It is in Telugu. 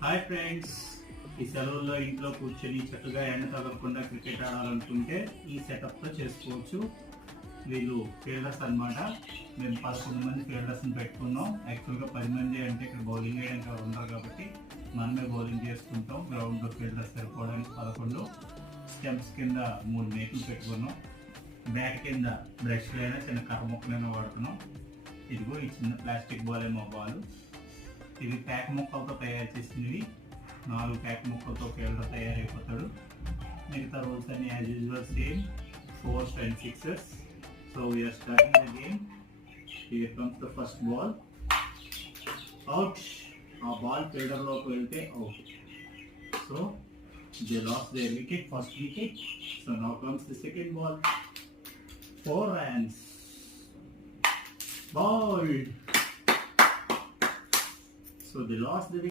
హాయ్ ఫ్రెండ్స్, ఈ సెలవుల్లో ఇంట్లో కూర్చొని చక్కగా ఎండ తగలకుండా క్రికెట్ ఆడాలనుకుంటే ఈ సెటప్తో చేసుకోవచ్చు. వీళ్ళు ఫీల్డర్స్ అనమాట. మేము 11 మంది ఫీల్డర్స్ని పెట్టుకున్నాం. యాక్చువల్గా 10 మంది అంటే ఇక్కడ బౌలింగ్ వేయడానికి ఎవరు ఉండరు కాబట్టి మనమే బౌలింగ్ చేసుకుంటాం. గ్రౌండ్లో ఫీల్డర్స్ సరిపోవడానికి 11. స్టెంప్స్ కింద 3 మేకులు పెట్టుకున్నాం. బ్యాట్ కింద బ్రష్ అయినా చిన్న కర్ర ముక్కలైనా వాడుతున్నాం. ఇదిగో ఈ చిన్న ప్లాస్టిక్ బాల్ ఏమో బాలు. ఇవి ప్యాక్ ముక్కలతో తయారు చేసినవి. 4 ప్యాక్ ముక్కలతో ఫీల్డర్ తయారైపోతాడు. మిగతా రూల్స్ అన్ని as usual same, 4s and 6s. So we are starting the game. Here comes the first ball. Out. A ball fielder లోకి వెళ్తే out. So they lost their wicket, first wicket. So now comes the second ball. 4 runs. Ball. So they lost the wicket.